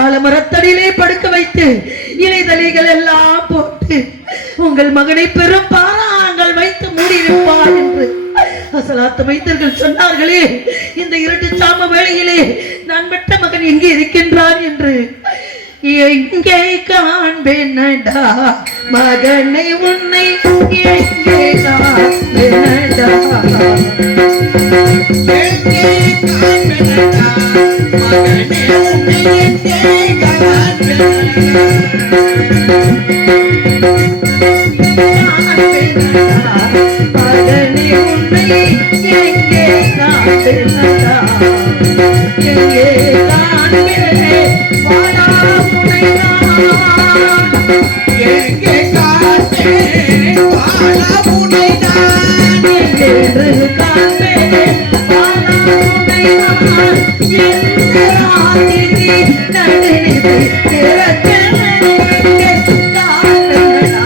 ஆலமரத்தடியிலே படுக்க வைத்து இலைதலைகள் எல்லாம் போட்டு உங்கள் மகனை பெரும் பாராங்கள் வைத்து மூடியிருப்பார் என்று அசலாத்த வைத்தர்கள் சொன்னார்களே. இந்த இருட்டு சாம வேளையிலே நான் பெற்ற மகன் எங்கே இருக்கின்றான் என்று எங்கே காண்பேனடா மகனை உன்னை எங்கே காண்பேனடா எங்கே காண்பேனடா மகனை உன்னை எங்கே காண்பேனடா மகனை உன்னை எங்கே காண்பேனடா எங்கே காண்பேனே எங்கே காண்பே பாலா புனைதான் என்று காண்பே பாலா புனைதான் என்று ஆதிதி நடுநிலை திறக்கனே காண்பேனா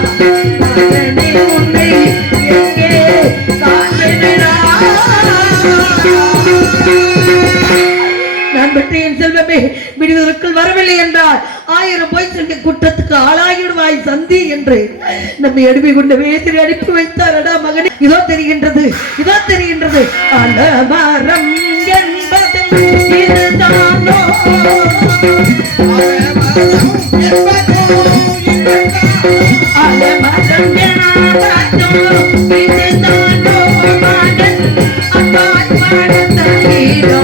மகனே உன்னை எங்கே காண்பேனா. நான் பெற்றேன் செல்வமே, விடுவதற்குள் வரவில்லை என்றால் 1000 பொய் சொல்லி குற்றத்துக்கு ஆளாகிடுவாய் சந்தி என்று நம்மை அடிமை கொண்ட வேதிரை அனுப்பி வைத்தாரடா மகனே. இதோ தெரிகின்றது, இதோ தெரிகின்றது. அலமரம் என்பது இதுதானோ, அலமரம் என்பது இதுதானோ மகன் அப்பால் பாடத்தீரோ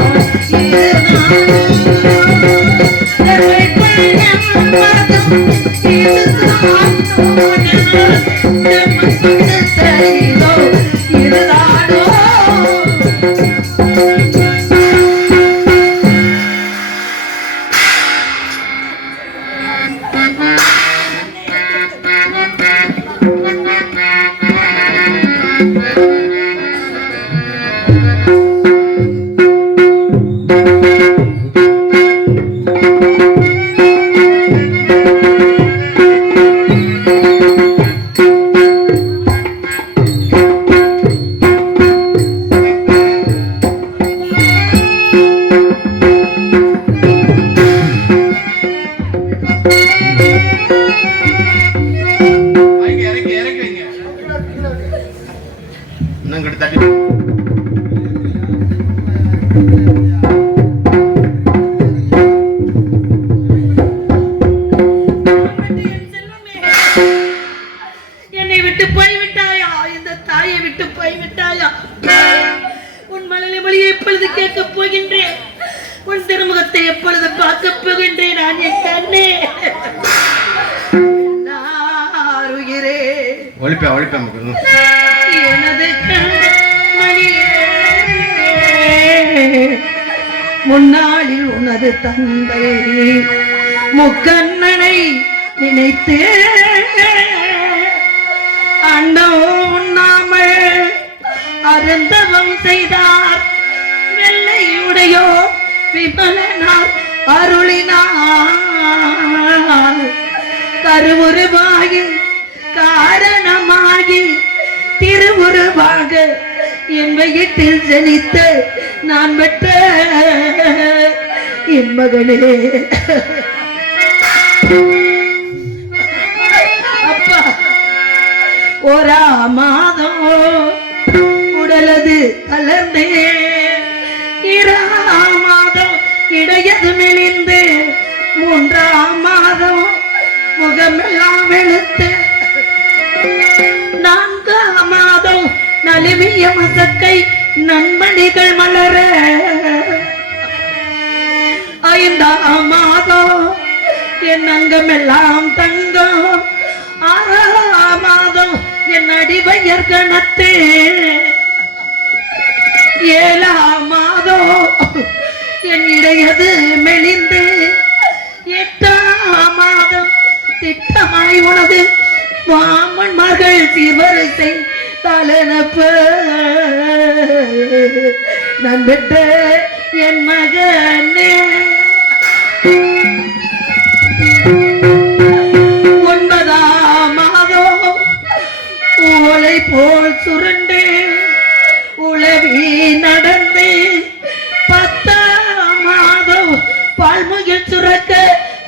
முன்னாளில் உனது தந்தை முக்கண்ணனை நினைத்து அண்டோ உண்ணாமல் அருந்தவம் செய்தார். வெள்ளையுடையோ விமலனார் அருளினார். கருவுருவாகி காரணமாகி திருவுருவாக என் வயிற்றில் ஜனித்த நான் பெற்ற என் மகனே. அப்பா, ஒரா மாதம் உடலது கலர்ந்தே, 2ஆம் மாதம் இடையது மெலிந்து, 3ஆம் மாதம் முகமெல்லாம் வெளுத்து, 4ஆம் மாதம் நலிமிய மசக்கை நன்மணிகள் மலர, 5ஆம் மாதம் என் அங்கமெல்லாம் தங்கம், 6ஆம் மாதம் என் அடிவயர் கணத்தே, 7ஆம் மாதம் என் இடையது மெலிந்து, 8ஆம் மாதம் திட்டமாய் உனது மாமன் மகள் சிவரிசை தலனப்ப நான் பெற்ற என் மகனே. போல் சுரண்டு உளவி நடந்து 10 மாதம் பால்முகில் சுரக்க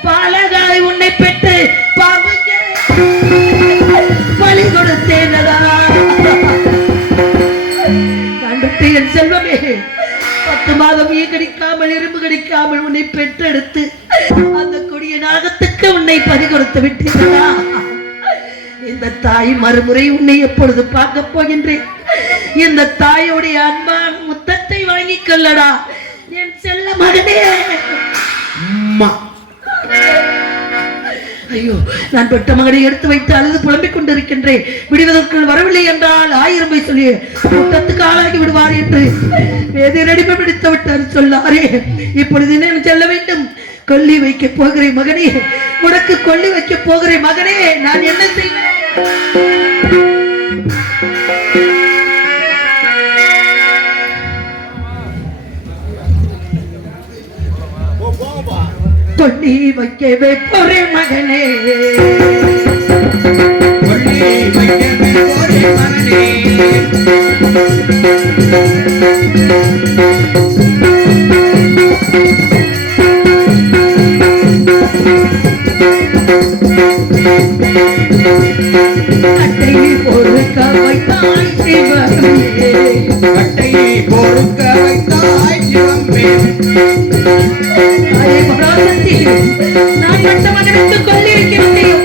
பாலகாய் உன்னை பெற்று பாம்புக்கு பலி கொடுத்தேனடா. கண்டுட்டு என் செல்வமே 10 மாதம் ஈ கடிக்காமல் இரும்பு கடிக்காமல் உன்னை பெற்றெடுத்து அந்த கொடிய நாகத்துக்கு உன்னை பறி கொடுத்து விட்டீர்களா. இந்த தாய் மறுமுறை உன்னை எப்பொழுது பார்க்க போகின்றேன். இந்த தாயோடைய அன்பான் முத்தத்தை வாங்கிக் கொள்ளடா என் செல்ல மகனே. ஐயோ, நான் பெற்ற மகனை எடுத்து வைத்து அழுது புலம்பிக் கொண்டிருக்கின்றேன். விடுவதற்குள் வரவில்லை என்றால் 1000 போய் சொல்லி முத்தத்துக்கு ஆளாகி விடுவார் என்று வேதியடிமை பிடித்து விட்டார் சொல்லாரே. இப்பொழுது என்ன செல்ல வேண்டும்? கொல்லி வைக்க போகிறேன் மகனே, உனக்கு கொல்லி வைக்க போகிறேன் மகனே. நான் என்ன செய்வேன்? கொல்லி வைக்கவே போறேன் மகனே, கொல்லி வைக்கவே போறேன் மகனே. அட்டை பொறுக்க வைத்தாய் சிவமே, அட்டை பொறுக்க வைத்தாய் சிவமே. நான் மற்ற மகனுக்கு கொல்லி வைக்க முடியும்.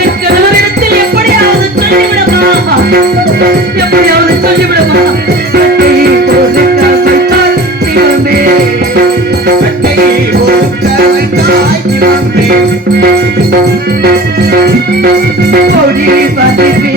என் கணவரிடத்தில் எப்படியாவது சொல்லிவிடமா, எப்படியாவது சொல்லிவிடமா. அட்டை பொறுக்க வைத்தாய் சிவமே, அட்டை பொறுக்க வைத்தாய் சிவமே. கொடி பதிப்பி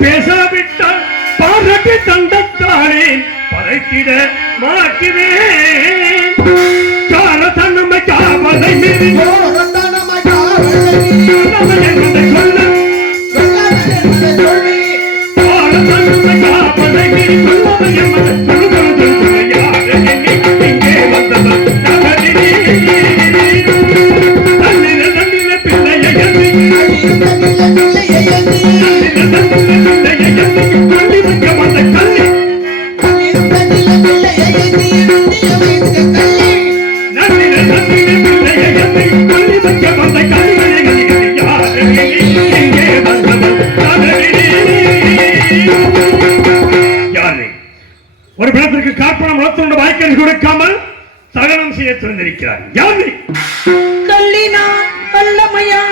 பேசாவிட்டால் பாராட்டி தந்தத்தானே பதைத்திட மாட்டினேன். காலத்தனமை காவலை மீறி ஒரு பிணத்திற்கு காப்பணம் வளர்த்துள்ள வாய்க்கறி கொடுக்காமல் சகனம் செய்ய திறந்திருக்கிறார். யாரு? கல்லினா வல்லமையா,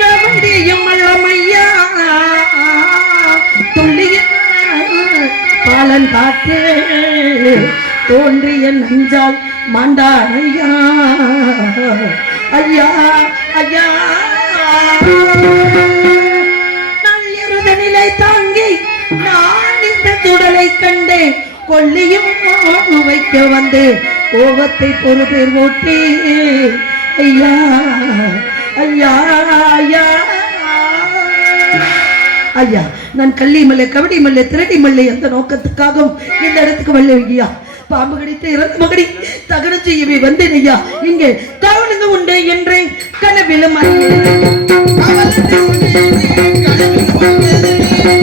கவண்டியும் வல்லமையா, துள்ளிய பாலன் காத்தே தோன்றிய நஞ்சால் மாண்டான் ஐயா, ஐயா ஐயா. நல்லிருத நிலை தாங்கி நான் இந்த சுடலை கண்டே கொல்லியும் வைக்க வந்து கோபத்தை பொறுப்பேர் ஓட்டி ஐயா ஐயா ஐயா ஐயா. நான் கள்ளி மல்லை, கபடி மல்லை, திரடி மல்லை எந்த நோக்கத்துக்காகவும் இந்த இடத்துக்கு வரல ஐயா. பாம்பு கடித்து இறந்த மகடி தகனம் செய்யவே வந்தேன் ஐயா. இங்கே காவலுங்க உண்டு என்று கனவிலும்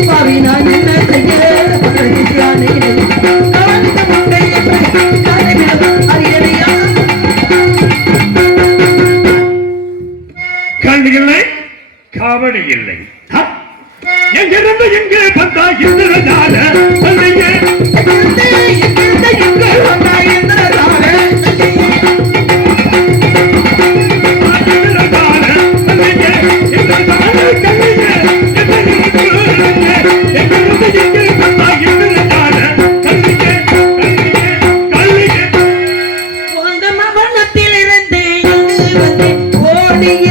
பாவி நான் என்ன செய்ய கல்வி இல்லை, காவடி இல்லை. எங்கிருந்து எங்கே வந்தா இந்திரஜால வந்தீங்க, எங்கிருந்து எங்கே வந்தா இந்திரஜால ஓடிய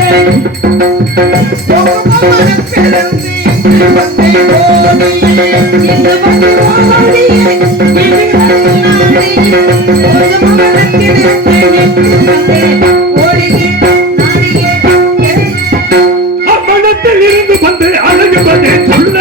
அம்மனத்தில் இருந்து வந்து அழகு பதே சொல்ல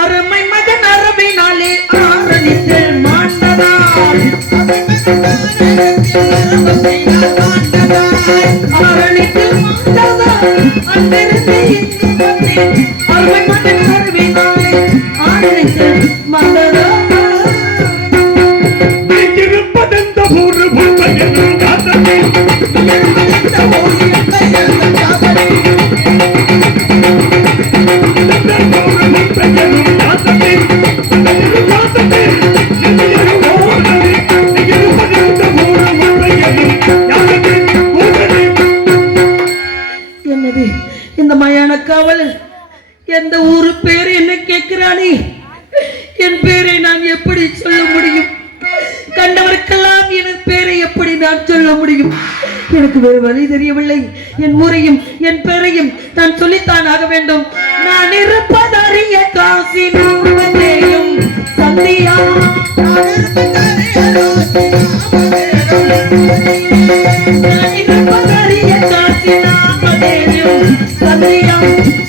அருமை மகன் அரபினாலே ஆரணித்தில் மாண்டதால் ஆரணித்தில் மாண்டதால் அங்கிருந்து இங்கு வந்தேன் அருமை மகன் அரபினாலே ஆரணித்தில் மாண்டதால் இருப்பதெந்த ஊரு புல்பையனும் காத்தனை என்னது இந்த மயான காவலன் எந்த ஊரு பேர் என்ன கேட்கிறானே என் பேரை நான் எப்படி சொல்ல முடியும் கண்டவருக்கெல்லாம் என் பேரை எப்படி நான் சொல்ல முடியும் எனக்கு வேறு வழி தெரியவில்லை என் ஊரையும் என் பேரையும் நான் சொல்லித்தான் ஆக வேண்டும் நான் இருப்பதறிய காசினாமதேயும் சந்தியா நான் இருப்பதறிய காசினாமதேயும் சந்தியா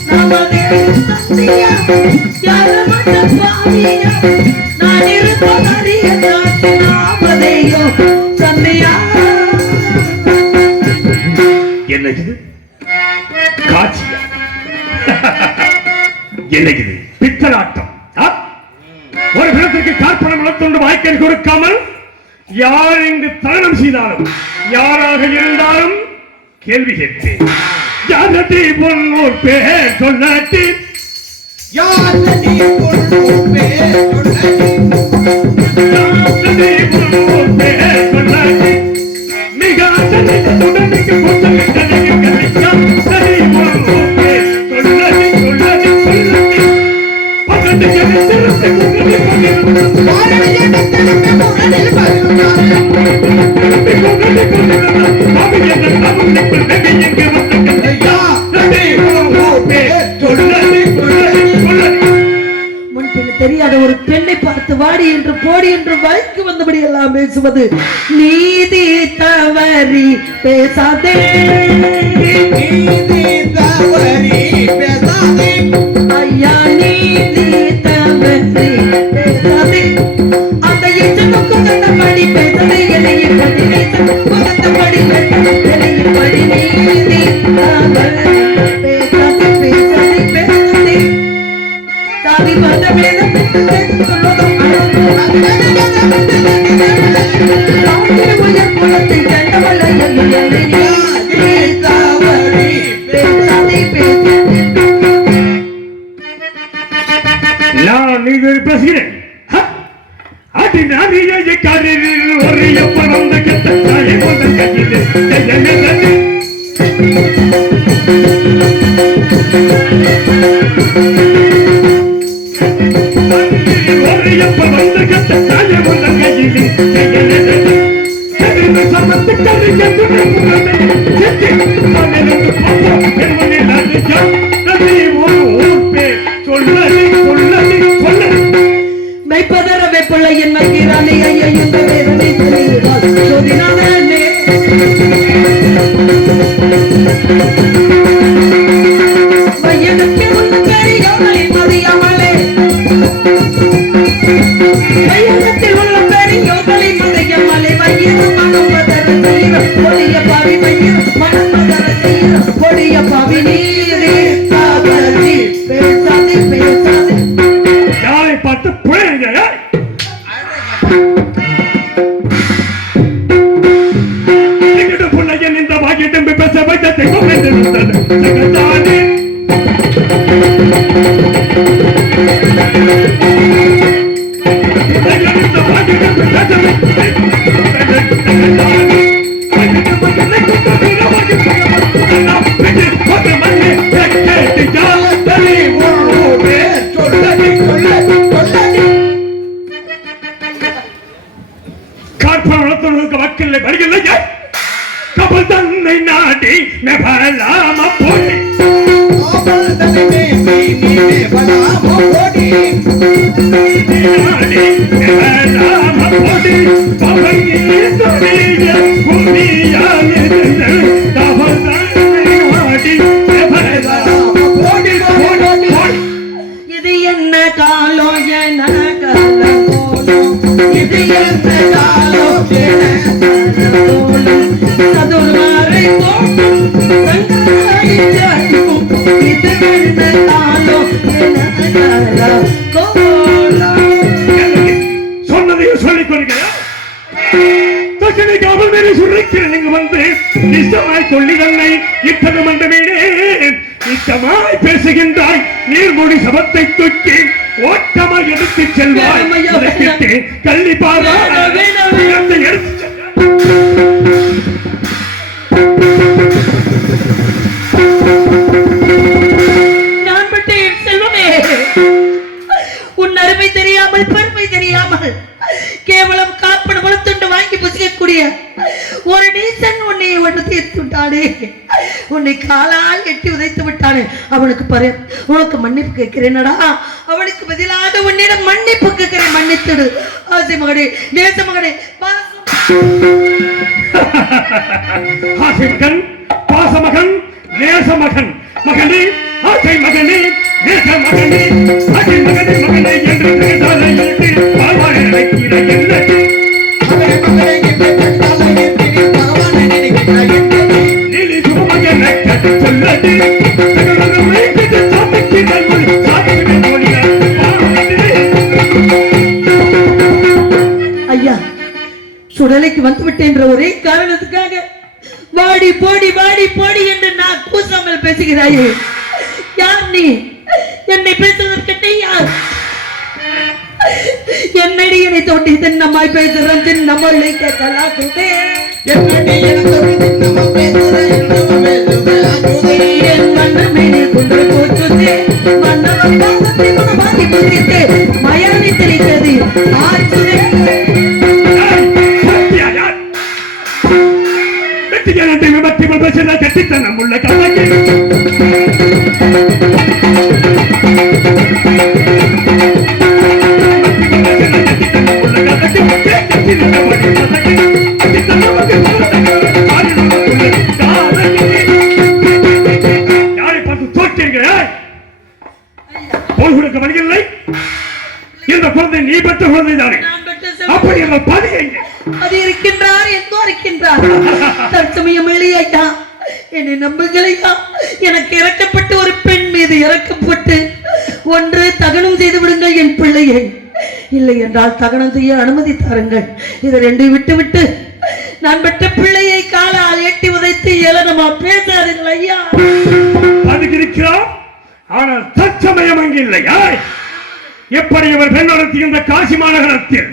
நாமதேயும் சந்தியா யாரமட்ட சுவாமியா நான் இருப்பதறிய காசினாமதேயும் சந்தியா என்னது காட்சியா என்னது பித்தலாட்டம் ஒரு பிணத்திற்கு கார்பணம் வளர்த்துண்டு வாய்க்கல் கொடுக்காமல் யார் இங்கு தரணம் செய்தாலும் யாராக இருந்தாலும் கேள்வி கேட்பேன் யாரதி பொன்னூர் பேர் சொல்லாட்டி யாரதி பொன்னூர் பேர் சொல்லாட்டி யாரதி பொன்னூர் பேர் சொல்லாட்டி மிக உடனுக்கு கூட்டல் கதைக்கு கதைக்காம் சரி பொன்னூர் பேர் சொல்லாட்டி சொல்லாட்டி சொல்லாட்டி பக்கத்து திருப்பி குரலி முன்பின் தெரியாத ஒரு பெண்ணை பார்த்து வாடி என்று போடி என்று வாய்க்கு வந்தபடி எல்லாம் பேசுவது நீதி தவறி பேசாதே நீதி தவறி பேசாதே ஐயா நீதி தவறி பேசாதே அந்த இச்சனுக்கு கண்டபடி பேசலை எல்லையில் படி கண்டபடி எல்லையில் படி நீதி தவறி பேசாதே பேசாதே பேசாதே சாதி வந்த வேதம் சொல்வதும் உயர் குலத்தை கண்டவள தவறி பேசாதே பேசாதே நான் நீங்கள் பேசுகிறேன் ஒரு எப்பறம் கெட்டாய் ஒரு எப்ப வந்து கெட்ட தாய வந்த கையில் சமத்து கதை சொல்லி சொல்லி சொல்ல மெய்ப்பதற வெப்பளை என் மகிரானே ஐயா இந்த வேதனை சொல்லினாள் சொதினானே வையகத்தை உள்ள பெரியோர்களை மதியாமலே வையகத்தில் உள்ள பெரியோர்களை மதியாமலே வையகம் மனமதர செய்கிற பொடிய பாவி வையகம் மனமதர செய்கிற பொடிய பாவி நீரே காதலி பேசாதே பேசாதே யாரை பார்த்து புழைங்க புள்ளையன் இந்த பாக்கியத்தை பேச வைத்ததை கொண்டு பிள்ளை படிக்கல கபல் தன்னை நாடி மெபலாம போடி கபல் தன்னை மெபலாம போடி நாடி மெபலாம போடி பவையே தோடிய குமியாலே கபல் தன்னை நாடி மெபலாம போடி போடி. இது என்ன காலோ என காலம் இது என்ன காலோ என காலம் சதுர்மாரை போட்டும் சங்காரி ஜாயும் இது என்ன காலோ என காலம் சொன்னதையும் சொல்லிக் கொள்கிறேன். காவல் மேலே சுருக்கிறேன். நீங்க வந்து நிச்சயமாய் கொள்ளிதன்னை இத்தனை மண்டமேனே நிச்சயமாய் பேசுகின்றாய். நீர்மொழி சபத்தை தூக்கி ஓட்டமாய் எடுத்து செல்வாய். கள்ளி பாரா எடுத்து நான் பட்ட என் செல்வமே, உன் அருமை தெரியாமல் பெருமை தெரியாமல் கேவலம் காப்பன முளத்துண்டு வாங்கி புசிக்கக்கூடிய ஒரு நீசன் உன்னை ஒன்று தீர்த்து விட்டானே, உன்னை காலால் எட்டி உதைத்து விட்டானே, அவனுக்கு பாரு உனக்கு மன்னிப்பு கேட்கிறேனடா. அவனுக்கு பதிலாக உன்னிடம் மன்னிப்பு கேட்கிறேன், மன்னித்துடு. ஆசை மகனே, நேச மகனே, ஆசை மகன், பாச மகன், நேச மகன், மகனே ஆசை மகனே, நேச மகனே, ஆசை மகனே, மகனே என்று பேசாலை எழுதி பாவாரை நினைக்கிற என்ன நீலி சுமகனை கட்டு சொல்லது சாமிக்கு நல்வழி சாமிக்கு மொழியா. ஐயா, சுடலைக்கு வந்துவிட்டேன் என்ற ஒரே காரணத்துக்காக வாடி போடி வாடி போடி என்று நான் கூசாமல் பேசுகிறாயே. யார் நீ? என்னை பேசுவதற்கு யார்? என்னடி என்னை தோண்டி தின்னமாய் பேசுறேன், தின்னமொழி கேட்கலாக்குதே. என்னடி எனக்கு தின்னமா பேசுறேன், என் மன்னமே நீ குன்று போச்சுதே. மன்னவன் பாசத்தை குணமாக்கி புரித்தே மயானி தெளிக்கிறது ஆச்சுதே. கட்டித்தனம் உள்ள கதைக்கு யாரை பார்த்து தோற்றீர்கள்? போல்குடுக்க வழியில்லை. இந்த குழந்தை நீ பெற்ற குழந்தை தானே? அப்படி என்ற பதியை அது இருக்கின்றார், எங்கோ இருக்கின்றார். தற்சமயம் இல்லையா, என்னை நம்புகளையா. எனக்கு இறக்கப்பட்டு ஒரு பெண் மீது இறக்கப்பட்டு ஒன்று தகனம் செய்து விடுங்கள் என் பிள்ளையை, இல்லை என்றால் தகனம் செய்ய அனுமதி தாருங்கள். இதை ரெண்டு விட்டு விட்டு நான் பெற்ற பிள்ளையை காலால் எட்டி உதைத்து ஏளனமா பேசாதீர்கள் ஐயா. அதுக்கு இருக்கிறோம், ஆனால் தற்சமயம் அங்கு இல்லையா? எப்படி இவர் பெண்ணொருத்தி இந்த காசி மாநகரத்தில்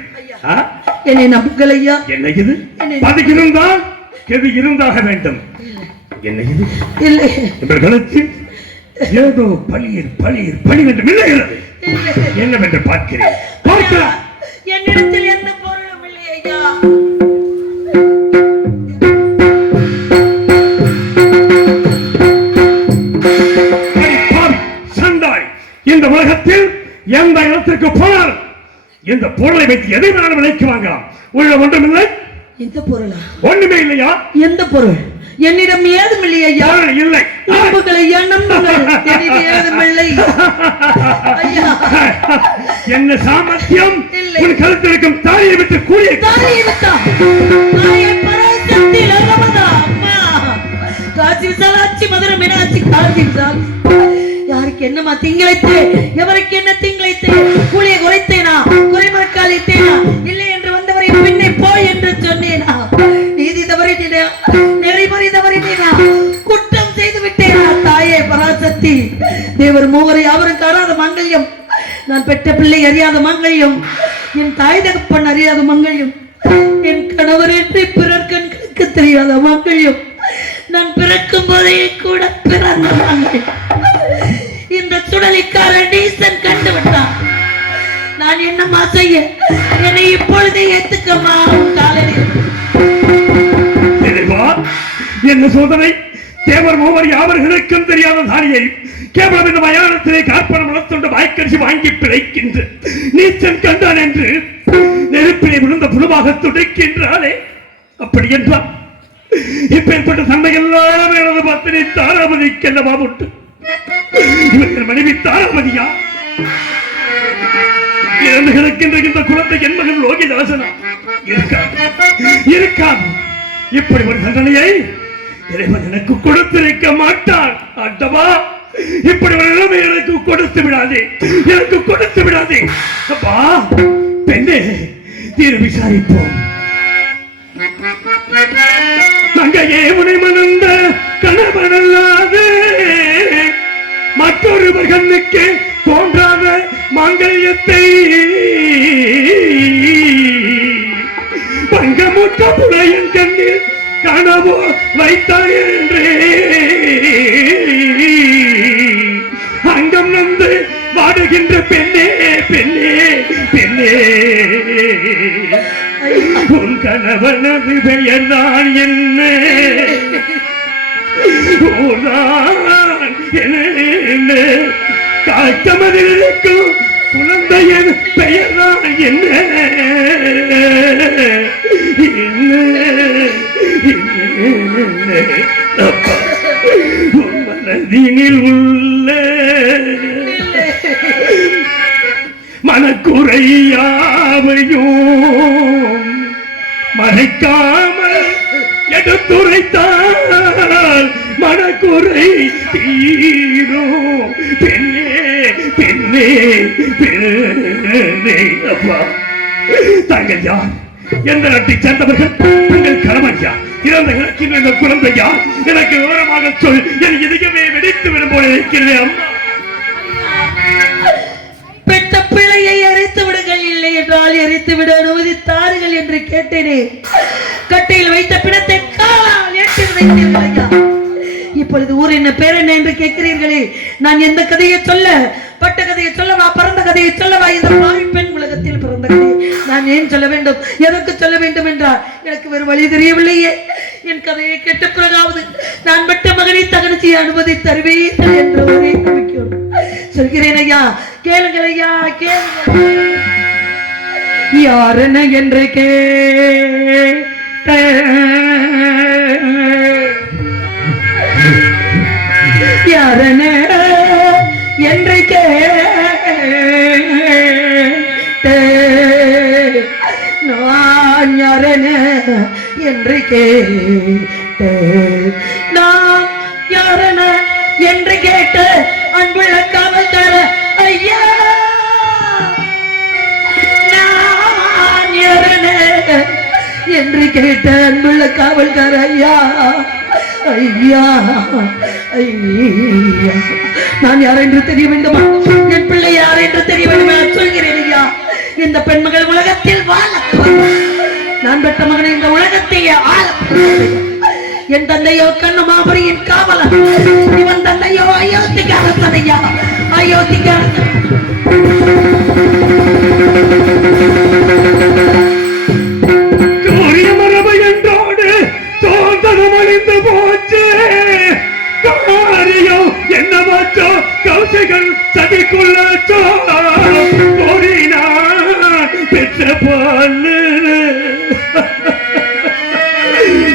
என்னை நம்புங்கள் ஐயா. என்ன இது? அதுக்கு இருந்தால் எது இருந்தாக வேண்டும். என்ன இது? இல்லை, இவர்களுக்கு ஏதோ பளிர் பளிர் பளிர் என்று மில்லுகிறது. என்னவென்று பார்க்கிறேன். பார்க்கலாம். என்னிடத்தில் எந்த பொருளும் இல்லை ஐயா. சண்டாய், இந்த உலகத்தில் எந்த இடத்திற்கு போனால் இந்த பொருளை வைத்து எதை வேணாலும் விலைக்கு வாங்கலாம். உள்ள ஒன்றுமில்லை. எந்த பொருளா? ஒண்ணுமே இல்லையா? எந்த பொருள்? என்னிடம் ஏதும் இல்லை ஐயா. இல்லை. நம்புங்கள் ஐயா, நம்புங்கள். என்னிடம் ஏதும் இல்லை ஐயா. என்ன சாமர்த்தியம்? உன் கழுத்தில் இருக்கும் தாலியை விட்டு கூடிய தாலியை விட்டா தாயை பராசக்தி லல்லமதா அம்மா காசி விசாலாட்சி மதுரை மீனாட்சி காசி விசால். யாருக்கு என்னமா திங்களைத்து, எவருக்கு என்ன திங்களைத்து? கூலியை குறைத்தேனா, குறைமறக்காலித்தேனா, இல்லை என்று வந்தவரை பின்னே போய் என்று சொன்னேனா? நீதி தவறினேனா, நெறிமுறை தவறினேனா, குற்றம் செய்து விட்டேனா? தாயே பராசக்தி, தேவர் மூவரை யாவரும் காணாத மங்கல்யம், நான் பெற்ற பிள்ளை அறியாத மங்கல்யம், என் தாய் தகப்பன் அறியாத மங்கல்யம், என் கணவர் என்று பிறர் கண்களுக்கு தெரியாத மங்கல்யம், நான் பிறக்கும் போதே கூட பிறந்த மங்கல்யம் இந்த சுடலிக்காரன் நீசன் கண்டு விட்டான். நான் என்னமா செய்ய? என்னை இப்பொழுதே ஏத்துக்கமா காலையில் இறைவா, என்ன சோதனை! தேவர் மூவர் யாவர்களுக்கும் தெரியாத தானியை கேவலம் இந்த மயானத்திலே காற்பனம் வளர்த்துண்ட வாய்க்கரிசி வாங்கி பிழைக்கின்ற நீச்சன் கண்டான் என்று நெருப்பிலே விழுந்த புழுவாக துடைக்கின்றாளே. அப்படி என்றால் இப்பேற்பட்ட சண்டையெல்லாம் எனது பத்தினி தாராமதிக்கு அல்லவா உண்டு? இவர்கள் மனைவி தாராமதியா? இறந்து கிடக்கின்ற இந்த குழந்தை என் மகன் லோகிதாசனா? இருக்காது. இப்படி ஒரு தண்டனையை இறைவன் எனக்கு கொடுத்திருக்க மாட்டான். அட்டவா, இப்படி ஒரு நிலைமை எனக்கு கொடுத்து விடாதே, எனக்கு கொடுத்து விடாதே. அப்பா, பெண்ணே, தீர விசாரிப்போம். மங்கையே, உனை மணந்த கணவனல்லாது மற்றொரு மகனுக்கு தோன்றாத மாங்கல்யத்தை பங்கமுற்ற புலையன் கண்ணில் கனவோ வைத்தாய் என்றே அங்கம் நந்து வாடுகின்ற பெண்ணே, பெண்ணே, பெண்ணே, உன் கணவனது பெயர் நான் என்ன காட்டமதில் இருக்கும் குழந்தையின் பெயர் தான் என்ன மனதினில் உள்ள மனக்குறையாவையும் மறைக்காமல் எடுத்துரைத்தால் மனக்குறை தீரும். பெண்ணே, பெண்ணே, பெண்ணே. அப்பா, தாங்கள் யார்? எந்த நாட்டை சேர்ந்தவர்கள்? உங்கள் கணவன் யார்? இறந்த கிடக்கின்ற இந்த குழந்தை யார்? எனக்கு விவரமாக சொல். என் இதயமே வெடித்து விடும் போல இருக்கிறேன். அம்மா, பெற்ற பிள்ளையை எரித்து விடுங்கள், இல்லை என்றால் எரித்து விட அனுமதித்தார்கள் என்று கேட்டேனே. கட்டையில் வைத்த பிணத்தை காலால் ஏற்றி வைத்தீர்கள் ஐயா. இப்பொழுது ஊர் என்ன பேர் என்ன என்று கேட்கிறீர்களே. நான் எந்த கதையை சொல்ல, பட்ட கதையை சொல்லவா, பிறந்த கதையை சொல்லவா? இந்த பாவி பெண் உலகத்தில் பிறந்த கதையை நான் ஏன் சொல்ல வேண்டும், எதற்கு சொல்ல வேண்டும் என்றால் எனக்கு வேறு வழி தெரியவில்லையே. என் கதையை கேட்ட பிறகாவது நான் பெற்ற மகனை தகனச்சியை அனுமதி தருவீர்கள் என்ற ஒரே நம்பிக்கையோடு சொல்கிறேன் ஐயா. கேளுங்கள் ஐயா, கேளுங்கள். யாரென என்று கேட்ட யாரென என்று கேட்ட நான் யாரென என்று கேட்ட நான் யாரென என்று கேட்ட அன்புள்ள காவல்கார ஐயா, நான் யாரென என்று கேட்ட அன்புள்ள காவல்கார ஐயா, ஐயா, ஐயா, நான் யார் என்று தெரிய வேண்டுமா? என் பிள்ளை யார் என்று தெரிய வேண்டுமா? சொல்கிறேன் ஐயா. இந்த பெண்மகள் உலகத்தில் வாழ, நான் பெற்ற மகனை இந்த உலகத்தையே ஆள. என் தந்தையோ கண்ணமாபுரியின் காவலன், இவன் தந்தையோ அயோத்திக்கு அரசன் ஐயா, அயோத்திக்கு அரசன். என்றோடு தோந்தனம் அழிந்து போச்சு. காரியம் என்னவாச்சோ, கௌசிகள் சதிக்குள்ளாச்சோ. கோரினான் பெற்ற பாலு,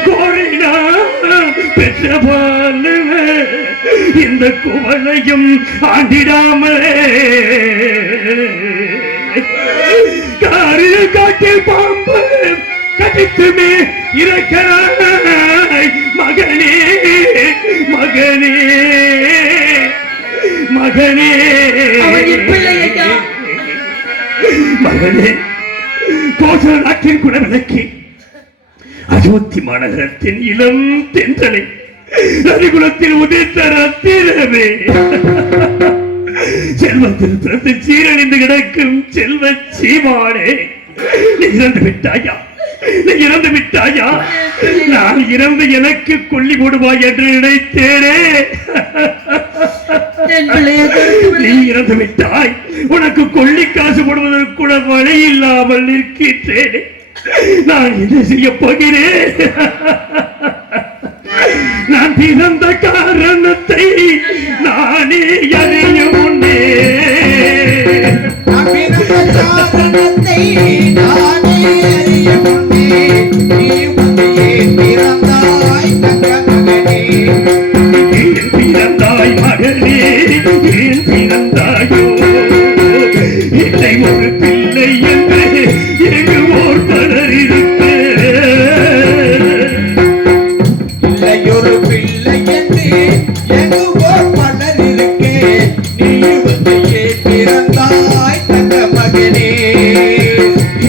கோரினான் பெற்ற பாலு இந்த குவளையும் ஆண்டிடாமலே காரிய காட்டில் பாம்பு கடித்துமே இருக்கிறாய் மகனே, மகனே, மகனே, மகனே. கோசல நாட்டின் குணவிலக்கி அயோத்தி மாநகரத்தின் இளம் தென்றலை நதிகுலத்தில் உதித்த ரத்தினமே, செல்வத்தில் பிறந்து சீரழிந்து கிடக்கும் செல்வ சீமானே, நீ இறந்து விட்டாயா? நீ இறந்து விட்டாயா? நான் இறந்து எனக்கு கொல்லி போடுவாய் என்று நினைத்தேனே. நீ இறந்து விட்டாய். உனக்கு கொல்லி காசு போடுவதற்கு கூட வழி இல்லாமல் நிற்கின்றேனே. நான் என்ன செய்ய போகிறேன்? நான் பிறந்த காரணத்தை நானே அறிய முன்னே காரணத்தை நானே அறிய முன்னே நீ உன்னையே பிறந்தாய் தங்க மகனே. ஏன் பிறந்தாய் மகனே, ஏன் பிறந்தாயோ? இல்லை ஒரு பிள்ளை என்று எங்கு ஓர் பலர் இருக்க, இல்லையொரு பிள்ளை என்று எங்குவோ பலர் இருக்கே, நீ உன்னையே பிறந்தாய் தங்க மகனே.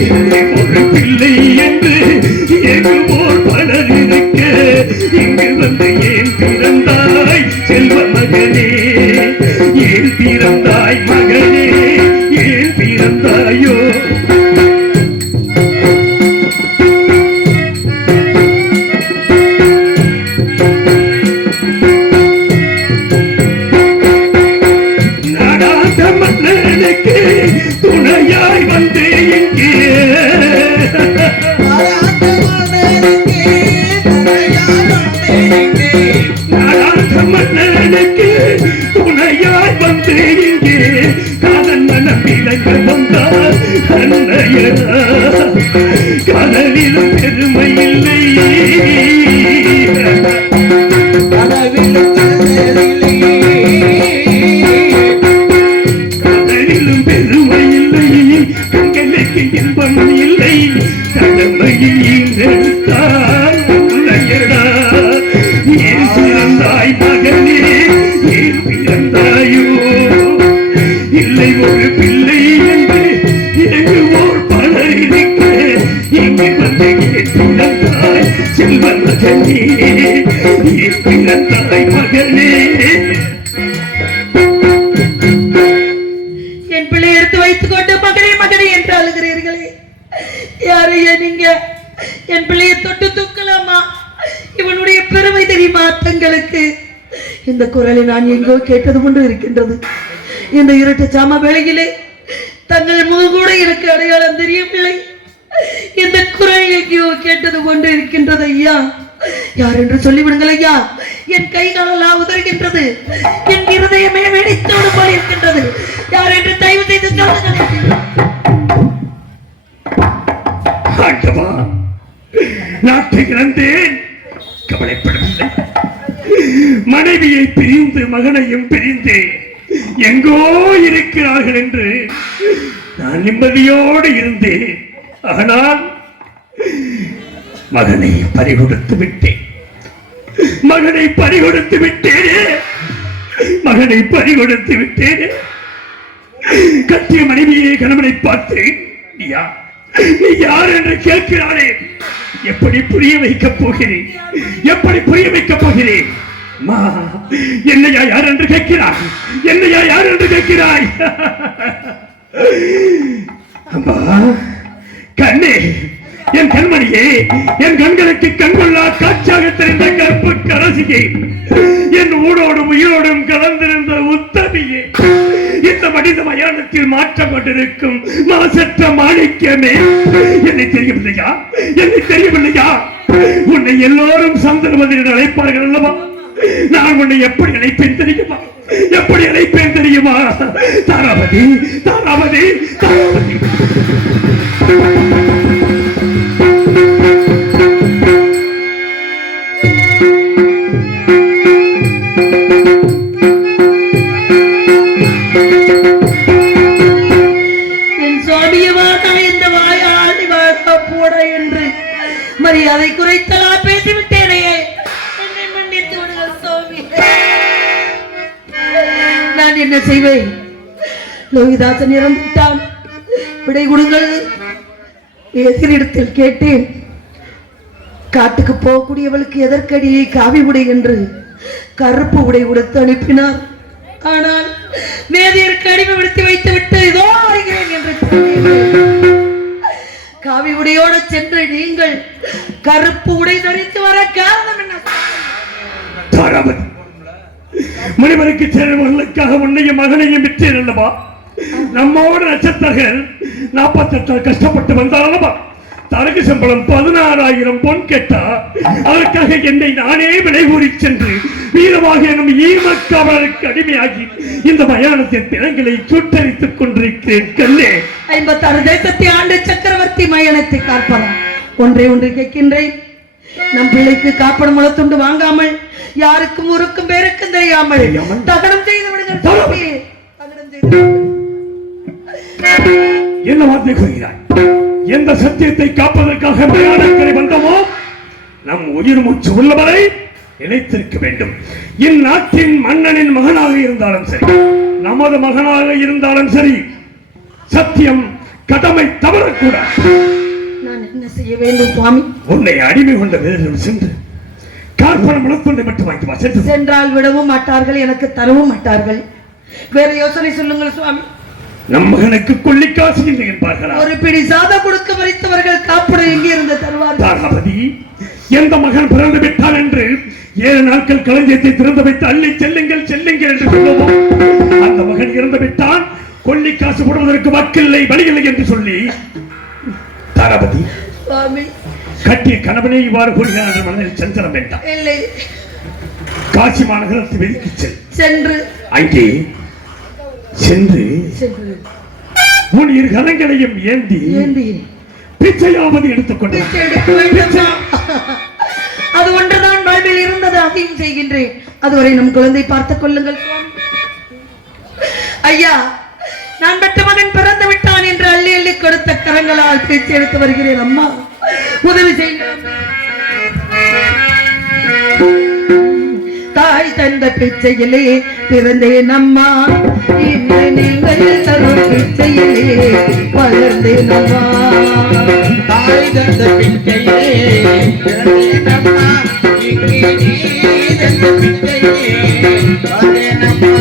இல்லை ஒரு பிள்ளை என்று எங்கு ஓர் பலர் இருக்க, இங்கு வந்து ஏன் பிறந்தாய் செல்வ மகனே? ஏன் பிறந்தாய் மகனே, ஏன் பிறந்தாயோ? நாடாத மன்னனுக்கு துணையாய் வந்து இங்கே, பாராட்ட மன்னனுக்கு துணையாய் வந்தேனே. நாடாத மன்னனுக்கு துணையாய் வந்து இங்கே, காதல் மனம் விளங்க வந்தார் அன்னையரா, காதலிலும் பெருமை இல்லை, கனவிலும் கண்டதில்லை. காதலிலும் பெருமை இல்லை, கண்களுக்கு இன்பம் இல்லை, கடமையில் ஈன்றெடுத்தார் அன்னையரா. ஏன் பிறந்தாய் மகனே, ஏன் பிறந்தாயோ? இல்லை ஒரு பிள்ளை என்று எங்கு ஓர் பலர் இருக்க, இங்கு வந்து ஏன் பிறந்தாய் செல்வ மகனே, ஏன் பிறந்தாய் மகனே? என் பிள்ளை எடுத்து வைத்துக் கொண்டு மகனே மகனே என்று அழுகிறீர்களே, யாரையா நீங்க? என் பிள்ளையை தொட்டு தூக்கலாமா? இவனுடைய பெருமை தெரியுமா தங்களுக்கு? இந்த குரலை நான் எங்கோ கேட்டது கொண்டு இருக்கின்றது. இந்த இருட்டு சாம வேளையிலே தங்கள் முகம் கூட எனக்கு அடையாளம் தெரியவில்லை. இந்த குரல் எங்கேயோ கேட்டது கொண்டு இருக்கின்றது ஐயா. யார் என்று சொல்லிவிடுங்கள் ஐயா. என் கை காலெல்லாம் உதறுகின்றது, என் இருதயமே வெடித்தோடு போல் இருக்கின்றது. யார் என்று தயவு செய்து சொல்லுங்கள். ஆண்டவா, நாட்டை இழந்தேன், கவலைப்படவில்லை. மனைவியை பிரிந்து மகனையும் பிரிந்து எங்கோ இருக்கிறார்கள் என்று நான் நிம்மதியோடு இருந்தேன். ஆனால் மகனை பறிகொடுத்து விட்டேன், மகனை பறிகொடுத்து விட்டேனே, மகனை பறிகொடுத்து விட்டேனே. கட்டிய மனைவியை கணவனை பார்த்து நீ யார் என்று கேட்கிறானே, எப்படி புரிய வைக்கப் போகிறேன், எப்படி புரிய வைக்கப் போகிறேன்? என்னையா யார் என்று கேட்கிறாய், என்னையா யார் என்று கேட்கிறாய்? அம்மா கண்ணே, என் கண்மணியே, என் கண்களுக்கு கண்கொள்ளா காட்சியாக தெரிந்த கற்பு கரசியே, என் ஊடோடும் உயிரோடும் கலந்திருந்த உத்தமியே, இந்த மனித மயானத்தில் மாற்றம் கொண்டிருக்கும் மாசற்ற மாணிக்கமே, என்னை தெரியவில்லையா, என்னை தெரியவில்லையா? உன்னை எல்லோரும் சந்தர்ப்பதி என்று அழைப்பார்கள் அல்லவா? நான் உன்னை எப்படி அழைப்பேன் தெரியுமா, எப்படி அழைப்பேன் தெரியுமா? தாராபதி, தாராபதி, தாராபதி. மரியாதை குறைத்தலா பேசிவிட்டேனே, என்னை மன்னித்து விடுங்கள் சுவாமி. நான் என்ன செய்வேன்? லோகிதாசன் இறந்துவிட்டான், விடை கொடுங்கள். எதிரிடத்தில் கேட்டேன், காட்டுக்கு போகக்கூடியவளுக்கு எதற்கடி காவி உடை என்று கருப்பு உடை உடுத்து அனுப்பினார். ஆனால் வேதியருக்கு அடிமைப்படுத்தி வைத்து விட்டு இதோ வருகிறேன் என்று காவி உடையோடு சென்று நீங்கள் கருப்பு உடை தரித்து வர காரணம் என்ன? முனிவருக்கு சேர்வர்களுக்காக உன்னையும் மகனையும் விற்றேன் அல்லவா? நம்மோட நட்சத்திரர்கள் 48 கஷ்டப்பட்டு வந்தார் அல்லவா? தரகு சம்பளம் 16,000 பொன் கேட்டா அதற்காக என்னை நானே விலை கூறி சென்று வீரமாக எனும் ஈமக்காவலருக்கு அடிமையாகி இந்த மயானத்தின் பிணங்களை சுட்டரித்துக் கொண்டிருக்கிறேன் கண்ணே. 56 தேசத்தை ஆண்டு சக்கரவர்த்தி மயானத்தை காப்பறான். ஒன்று கேட்கின்றேன், நம் பிள்ளைக்கு காப்படம் முளத்துண்டு வாங்காமல் யாருக்கும் ஊருக்கும் பேருக்கும் தெரியாமல் தகனம் செய்து விடுங்கள் சுவாமி. தகனம் செய்து என்ன வார்த்தை கூறுகிறாய்? எந்த சத்தியத்தை காப்பதற்காக மயானக்கரை வந்தோமோ நம் உயிர் மூச்சு உள்ளவரை நிலைத்திருக்க வேண்டும். இந்நாட்டின் மன்னனின் மகனாக இருந்தாலும் சரி, நமது மகனாக இருந்தாலும் சரி, சத்தியம் கடமை தவறக்கூடாது. நான் என்ன செய்ய வேண்டும் சுவாமி? உன்னை அடிமை கொண்ட வீரர்கள் சென்று கார்பணம் முளத்துண்டை மட்டும் வாங்கிவா. சென்றால் விடவும் மாட்டார்கள், எனக்கு தரவும் மாட்டார்கள். வேற யோசனை சொல்லுங்கள் சுவாமி. நம் மகனுக்கு கொள்ளிக்காசு இல்லை என்பார்களா? ஒரு பிடி சாதம் கொடுக்க மறித்தவர்கள் காப்புடன் எங்கே இருந்து தருவார்கள்? தாராபதி, எந்த மகன் பிறந்து விட்டான் என்று 7 நாட்கள் களஞ்சியத்தை திறந்து வைத்து அள்ளி செல்லுங்கள் செல்லுங்கள் என்று சொல்லுவோம். அந்த மகன் இறந்து விட்டான், கொள்ளிக்காசு போடுவதற்கு வக்கில்லை வழியில்லை என்று சொல்லி தாராபதி சுவாமி, கட்டிய கணவனை இவ்வாறு கூறுகிறான் என்ற மனதில் சஞ்சலம் வேண்டாம். இல்லை, காசி மாநகரத்தை வெளிக்கு சென்று அங்கே சென்று சென்று உன் 2 கரங்களையும் ஏந்தி பிச்சையாவது எடுத்துக்கொண்டு பிச்சை எடுக்க வேண்டுமா? அது ஒன்றுதான் வாழ்வில் இருந்தது, அதையும் செய்கின்றேன். அதுவரை நம் குழந்தை பார்த்துக் கொள்ளுங்கள் சுவாமி. ஐயா, நான் பெற்ற மகன் பிறந்து விட்டான் என்று அள்ளி அள்ளி கொடுத்த கரங்களால் பிச்சை எடுத்து வருகிறேன். அம்மா, உதவி செய்யுங்கள். தாய் தந்த பிச்சையிலே பிறந்தேன் அம்மா, இன்று நீங்கள் தரும் பிச்சையிலே வளர்ந்தேன் அம்மா. தாய் தந்த பிச்சையிலே பிறந்தேன் அம்மா, இங்கே நீ தந்த பிச்சையிலே வளர்ந்தேன் அம்மா.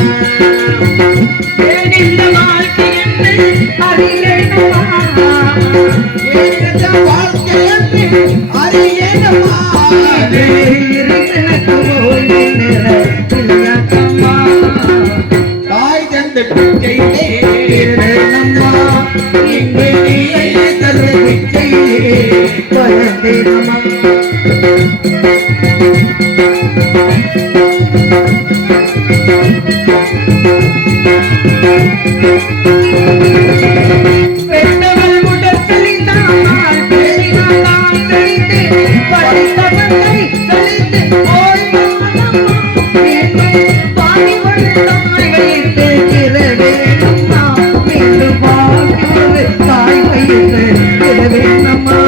ஏன் இந்த வாழ்க்கை என்று அறியேன் அம்மா, ஏன் இந்த வாழ்க்கை என்று அறியேன் அம்மா. தாய் தந்த பிச்சையிலே அம்மா, இங்கே நீ தந்த பிச்சையிலே வளர்ந்தேன் அம்மா. பெற்றவள் உடல் செழித்தாள், பேசினாள் தான் செழித்து, படித்தவளை செழித்து ஓய்வானம்மா. மீண்டும் பாடி கொண்டு தாய் வைத்து திரவேனம்மா, மீண்டும் பாடி கொண்டு தாய் வைத்து திரவேனம்மா.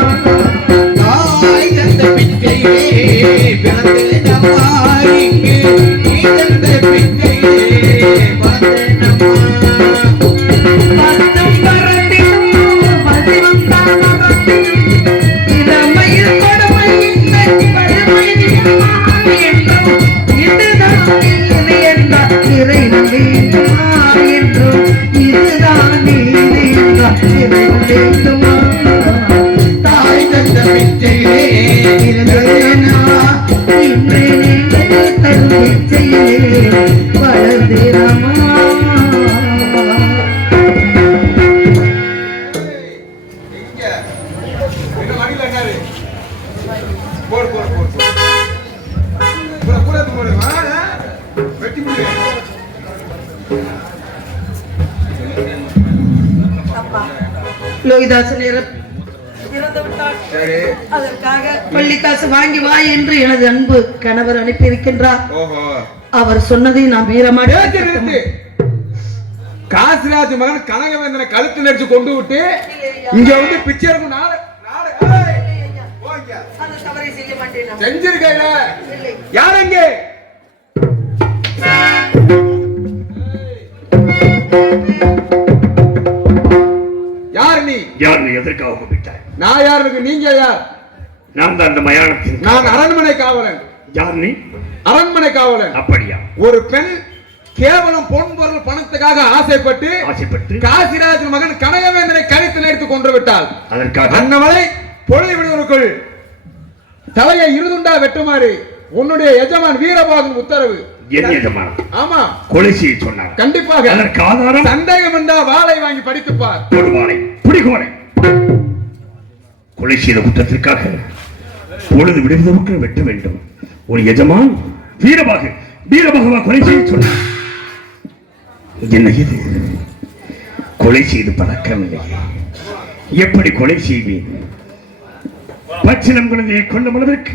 தாய் தந்த பிச்சையிலே பிறந்தேன் அம்மா, இங்கு நீ தந்த பிச்சையிலே வளர்ந்தேன் அம்மா. பத்தும் பரத்தினும் பதிவும் தான் மறந்தினும், இளமையில் கொடுமை இன்றைக்கு வறுமை நியமா என்றும், இதுதான் நீதி என்றார் இறைவன் வேண்டுமா என்றும், இதுதான் நீதி என்றார் இறைவன் வேண்டுமா. தாய் தந்த பிச்சையிலே பிறந்தேன் அம்மா, இன்று நீங்கள் தரும் பிச்சையிலே வளர்ந்தேனம்மா. லோகிதாசன் இறந்து விட்டார். அதற்காக பள்ளிக்காசு வாங்கி வா என்று எனது அன்பு கணவர் அனுப்பியிருக்கின்றார். அவர் சொன்னதை நான் மீறமாட்டேன். காசிராஜ் மகன் கனகவேந்தனை கழுத்து நெரிச்சு கொண்டு விட்டு இங்க வந்து பிச்சை எடுக்கும் செஞ்சிருக்கையில யாரங்க யார் நீ? யார் நீ? எதற்காக கூப்பிட்டாய்? நான் யாருக்கு? நீங்க யார்? நான் தான் அந்த மயானத்தின். நான் அரண்மனை காவலன். யார் நீ? அரண்மனை காவலன். அப்படியா? ஒரு பெண் கேவலம் பொன் பொருள் பணத்துக்காக ஆசைப்பட்டு காசிராஜ் மகன் கனகவேந்தனை கழுத்து நெரித்து கொன்று விட்டாள். அதற்காக அன்னவளை பொழுது விடுவதற்குள் தலையை இருதுண்டா வெட்டுமாறு உன்னுடைய எஜமான் வீரபாகன் உத்தரவு. என் எஜமான்? ஆமா, கொலை செய்ய சொன்னார். கண்டிப்பாக. அதற்கு ஆதாரம்? சந்தேகம் இருந்தா வாளை வாங்கி படித்துப்பார். ஒரு வாளை, பிடிகோலை. கொலை செய்த குற்றத்திற்காக பொழுது விடுவதற்கு வெட்ட வேண்டும். ஒரு எஜமான் வீரபாகவா கொலை செய்ய சொன்னார். என்ன இது? கொலை செய்து பழக்கமில்லை. எப்படி கொலை செய்வேன்? பச்சிலம் குழந்தையை கொண்ட மனதிற்கு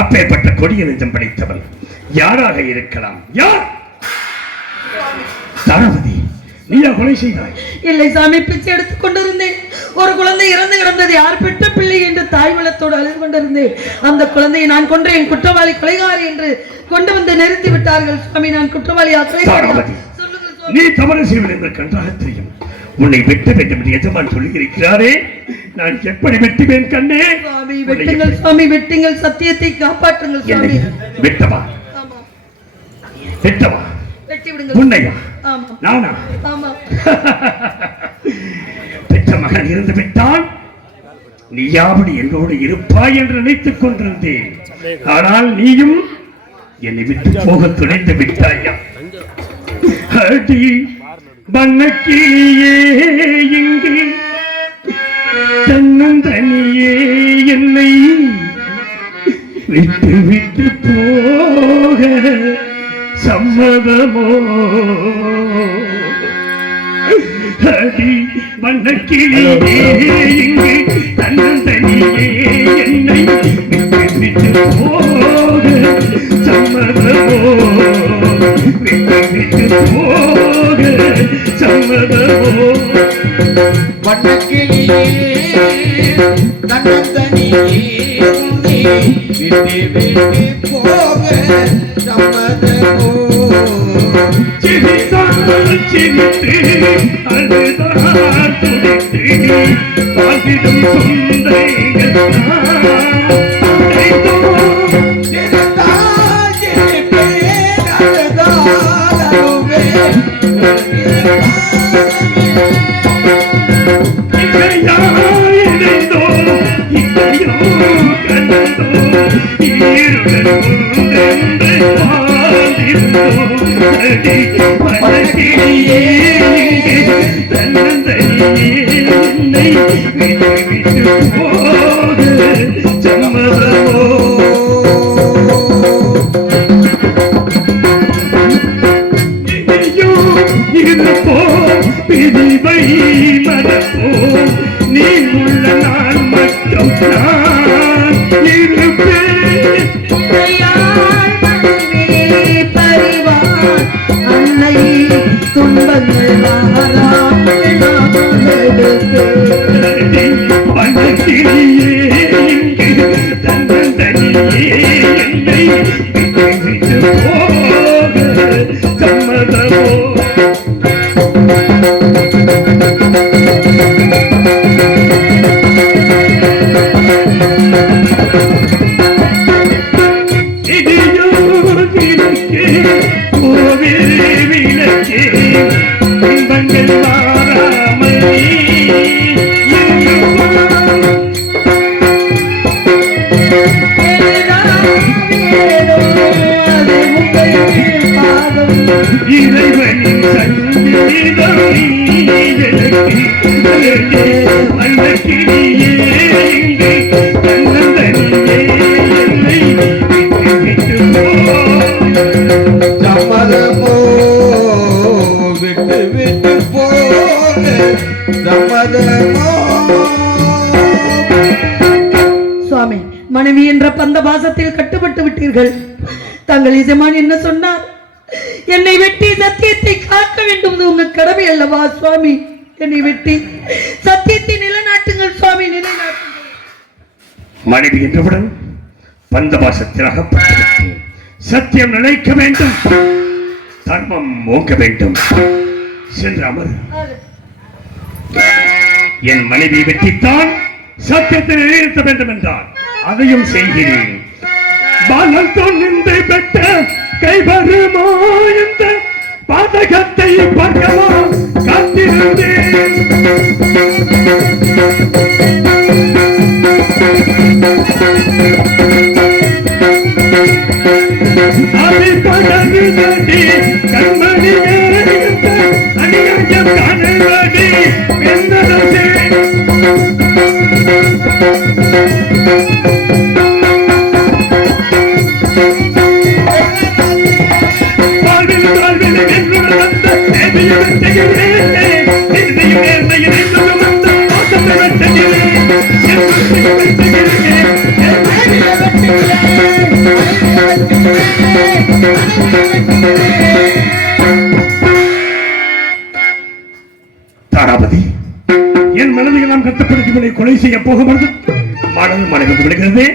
அப்பேற்பட்ட கொடிய நெஞ்சம் படைத்தவள் யாராக இருக்கலாம்? யார்? தாராவதி, நீயா கொலை செய்தாய்? இல்லை சாமி, பிச்சை எடுத்துக் கொண்டிருந்தேன். ஒரு குழந்தை இறந்து கிடந்தது. யார் பெற்ற பிள்ளை என்று தாய் வளத்தோடு அழுது கொண்டிருந்தேன். அந்த குழந்தையை நான் கொன்றேன், குற்றவாளி கொலைகாரி என்று கொண்டு வந்து நிறுத்தி விட்டார்கள் சுவாமி. நான் குற்றவாளி. நீ தவறு செய்வது என்று கன்றாக தெரியும். உன்னை வெட்ட வேண்டும் என்று எஜமான் சொல்லி இருக்கிறாரே, நான் எப்படி வெட்டுவேன் கண்ணே? சுவாமி வெட்டுங்கள், சுவாமி வெட்டுங்கள், சத்தியத்தை காப்பாற்றுங்கள் சுவாமி. வெட்டவா? வெட்டவா? வெட்டி விடுங்கள். உன்னையா? ஆமா. நானா? ஆமா. பெற்ற மகன் இருந்து விட்டான், நீயாவது என்னோடு இருப்பாய் என்று நினைத்துக் கொண்டிருந்தேன். ஆனால் நீயும் என்னை விட்டு போக துணைந்து விட்டாயா? அடி வண்ணக்கிளியே, இங்கு தன்னந்தனியே என்னை விட்டு விட்டு போக சம்மதமோ? அடி வண்ணக்கிளியே, இங்கு தன்னந்தனியே என்னை விட்டு விட்டு போக சம்மதமோ? விட்டு விட்டு போக சம்மதமோ? வண்ணக்கிளியே, தன்னந்தனியே விட்டு விட்டு போக சம்மதமோ? சிரித்தால் சிரித்து அழுதால் துடித்து பாசிடும் சுந்தைகள் வண்ணக்கிளியே, தன்னந்தனியே என்னை விட்டு விட்டு போக சம்மதமோ? இருப்போ பிரிவை மறப்போ, நீ உள்ள நான் மட்டும் நான் இருப்பேன். அன்னை துன்பங்கள் வண்ணக்கிளியே, இங்கு தன்னந்தனியே என்னை விட்டு விட்டு போக சம்மதமோ? இன்பங்கள் மாறாமல் இறைவனின் சங்கீதம் வண்ணக்கிளியே, இங்கு தன்னந்தனியே என்னை விட்டு விட்டு சம்மதமோ? விட்டு விட்டு போக சம்மதமோ? சுவாமி, மனைவி என்ற பந்த பாசத்தில் கட்டுப்பட்டு விட்டீர்கள். தங்கள் எஜமான் என்ன சொன்னார்? என்னை வெட்டி சத்தியத்தை காக்க வேண்டும், உங்க கடமை அல்லவா சுவாமி? என்னை வெட்டி சத்தியத்தை நிலைநாட்டுங்கள் சுவாமி, நிலைநாட்டுங்கள். மனைவி என்றவுடன் பந்தபாசத்தில் அகப்பட்டு சத்தியம் நிலைக்க வேண்டும், தர்மம் ஓங்க வேண்டும். சென்று அமர். என் மனைவி வெற்றித்தான் சத்தியத்தை நிலைநிறுத்த வேண்டும் என்றார். அதையும் செய்கிறேன். பாலல் தொன்னின்று பெற்ற கைவருமோ என்ற பாதகத்தை பார்க்கவா காத்திருந்தேன். அதை படகுதடி கண்மணியே அநியாயம் காணுவடி வெந்தரசே. தாராபதி, என் மனதை எல்லாம் கட்டுப்படுத்தி இவனை கொலை செய்ய போகும்போது மனது மனைவி விடுகிறது.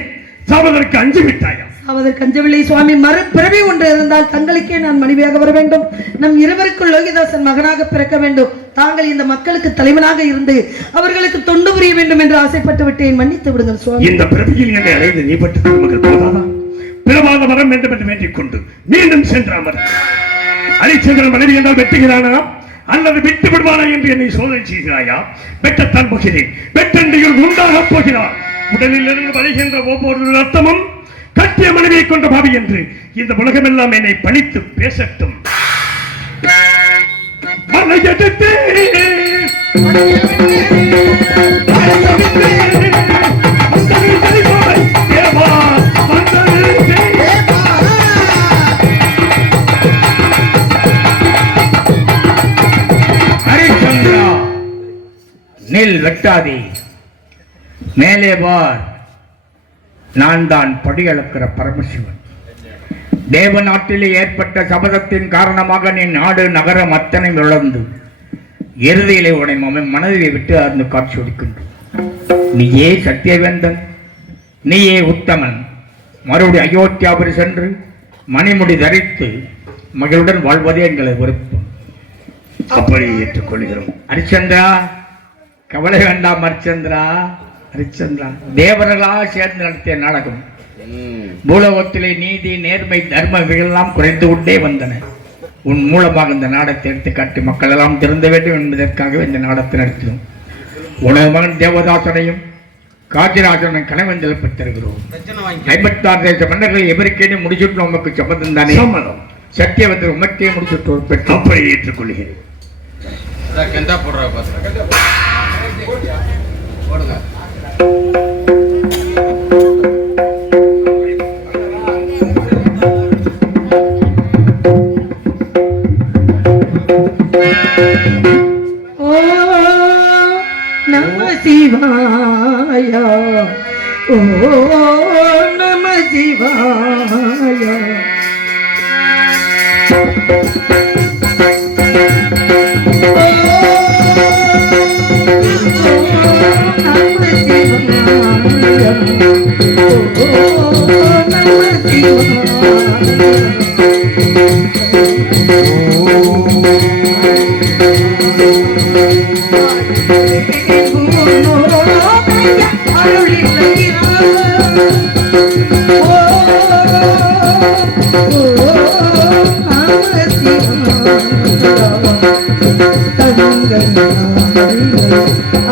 சாவதற்கு அஞ்சு விட்டாயா? அவதற்கு அஞ்சவில்லை சுவாமி. மறுபிறவி ஒன்று இருந்தால் தங்களுக்கே நான் மனைவியாக வர வேண்டும். நம் இருவருக்கும் லோகிதாசன் மகனாக பிறக்க வேண்டும். தாங்கள் இந்த மக்களுக்கு தலைவனாக இருந்து அவர்களுக்கு தொண்டு புரிய வேண்டும் என்று ஆசைப்பட்டு விட்டேன். மன்னித்து விடுங்கள் சுவாமி. இந்த பிறவியில் என்னை அடைந்து நீ பட்டு திருமகள் போதாதா? பிறவாத வரம் வேண்டும் என்று வேண்டிக் கொண்டு மீண்டும் சென்றாமர் ஹரிச்சந்திரன் மனைவி என்றால் வெட்டுகிறானா அல்லது விட்டு விடுவானா என்று என்னை சோதனை செய்கிறாயா? வெட்டத்தான் போகிறேன். வெட்டண்டியில் உண்டாக போகிறார். உடலில் இருந்து வருகின்ற ஒவ்வொரு ரத்தமும் கட்டிய மனைவியை கொண்ட பாவி என்று இந்த உலகமெல்லாம் என்னை பழித்து பேசட்டும். ஹரிச்சந்திரா, நெல் வெட்டாதே, மேலே பார். நான் தான் படியளக்கிற பரமசிவன். தேவ நாட்டிலே ஏற்பட்ட சபதத்தின் காரணமாக நீ நாடு நகரம் அத்தனை இழந்து இறுதியிலே உடை மனதிலே விட்டு அந்த காட்சி ஒடுக்கின்றோம். நீயே சத்தியவேந்தன், நீயே உத்தமன். மறுபடி அயோத்தியாபுரி சென்று மணிமுடி தரித்து மகளுடன் வாழ்வதே எங்களை விருப்பம். அப்படி ஏற்றுக்கொள்கிறோம். ஹரிச்சந்திரா, கவலை வேண்டாம். ஹரிச்சந்திரா, ஹரிச்சந்திரா, தேவர்களாக சேர்ந்து நடத்திய நாடகம். பூலோகத்திலே நீதி, நேர்மை, தர்மம் இவையெல்லாம் குறைந்து கொண்டே வந்தன. உன் மூலமாக இந்த நாடத்தை எடுத்துக்காட்டி மக்கள் எல்லாம் திறந்த வேண்டும் என்பதற்காகவே இந்த நாடத்தை நடத்தினோம். உனது மகன் தேவதாசனையும் காஜிராஜனையும் கனவெஞ்சல் பெற்றிருக்கிறோம். 56 தேச மன்னர்களை எவருக்கேனே முடிச்சுட்டு உமக்கு சம்மதம் தானே? சத்தியவந்தர் உமக்கே முடிச்சுட்டு பெற்று அப்படி ஏற்றுக்கொள்கிறேன். சிவாய, ஓ நம சிவாய.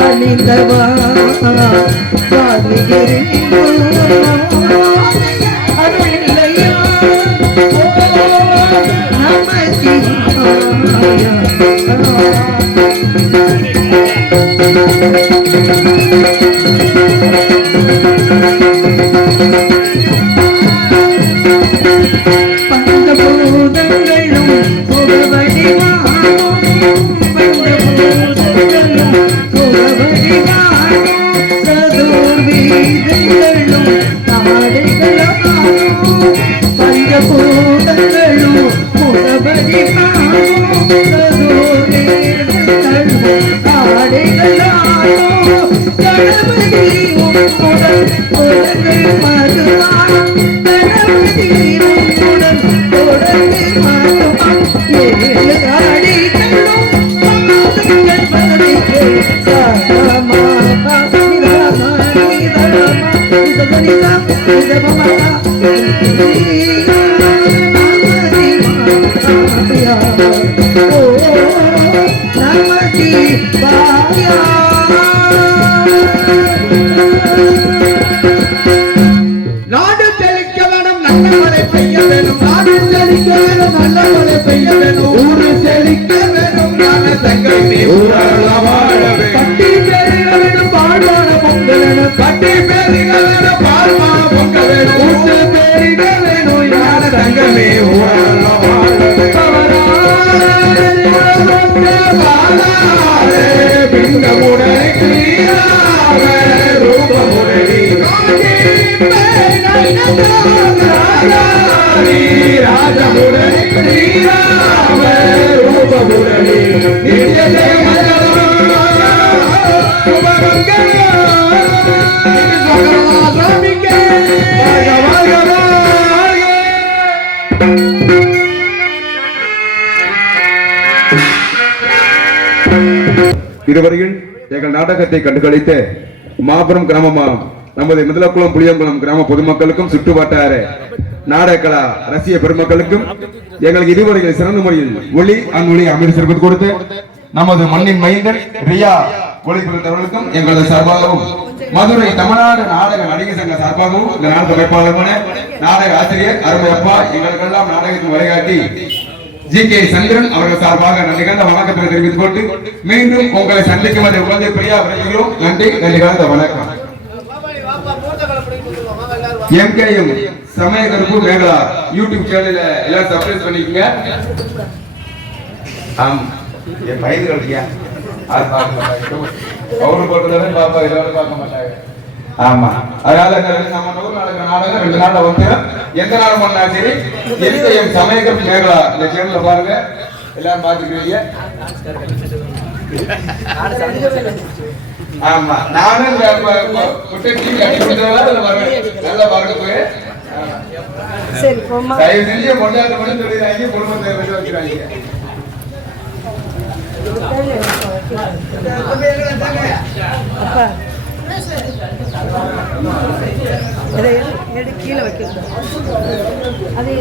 அணிந்தவா அருளில்லையா நம சிவாய. பஞ்சபூதங்களும் புகவடிவானும், பஞ்சபூதங்களும் புகவடிவானும், சதுர்வீதங்களும் தாடைகளானும், பஞ்சபூதங்களும் புகவடிவானும், சதுர்வீதங்களும் தாடைகளானும், கணபதி உன்னுடன் தொடர்ந்து மதுவானும், கணபதி உன்னுடன் தொடர்ந்து மதுவான், ஏழு அடிகளும் பாதங்கள் பதித்து சகமாகா நிதமா நிதமா நிதமா நிதமா ஓ நம சிவாய. நாடு செழிக்க வேணும், நல்ல மழை பெய்ய வேணும். நாடு செழிக்க வேணும், நல்ல மழை பெய்ய வேணும். ஊரு செழிக்க வேணும், நல்ல தங்கை ஊராள வாழ வேணும். பட்டி பெருக வேணும், பாழ்வான பொங்கல் வேணும் கட்டி பேரிக வேணும் பால்மா பொங்க வேணும் ஊட்டு பேரிக வேணும் யார தங்கமே ஊரெல்லாம் வாழவே பிங்கமுடனே கிரீராவே ரூபமுடனே ராஜமுடனே கிரீராவே ரூபமுடனே நித்ய இதுவரையில் எங்கள் நாடகத்தை கண்டுகளித்த மாபெரும் கிராமமாகும் நமது மிதலக்குளம் புளியங்குளம் கிராம பொதுமக்களுக்கும் சுற்றுவட்டார நாடக கலா ரசிக பெருமக்களுக்கும் எங்களுக்கு இதுவரையில் சிறந்த முறையில் ஒளி அந்நொழி அமைதி சிறப்பு கொடுத்து நமது மண்ணின் மைந்தன் ரியா ஒளிபுரித்தவர்களுக்கும் எங்களது சார்பாகவும் மதுரை தமிழ்நாடு நாடக நடிகர் சங்க சார்பாகவும் இந்த நாடக அமைப்பாளருமான நாடக ஆசிரியர் அருமையப்பா எங்களுக்கெல்லாம் நாடகத்தின் வழிகாட்டி ஜி.கே. சந்திரன் அவர்கள் சார்பாக நன்றி கலந்த வணக்கத்தை தெரிவித்துக் கொண்டு மீண்டும் உங்களை சந்திக்கும் வரை உங்களை பிரியா விரைகிறோம். நன்றி கலந்த வணக்கம். MKM சமய கருப்பு மேகலா யூடியூப் சேனல்ல எல்லாம் சப்ஸ்கிரைப் பண்ணிக்கங்க. என் வயது இருக்கியா அவரு போட்டதை பாப்பா இதோட பார்க்க மாட்டாங்க. ஆமா, அதனால நம்ம நூறு நாளுக்கு நாடகம் 2 நாள்ல வந்து எந்த நாள் பண்ணா சரி MKM சமயகம் மேகலா இந்த சேனல்ல பாருங்க, எல்லாரும் பாத்துக்கிறீங்க. ஆமா, நானும் நல்லா பாருங்க போய் தயவு செஞ்சு கொண்டாட்ட மட்டும் சொல்லிடுறாங்க, குடும்பத்தை வைக்கிறாங்க. கீழே வைக்க அது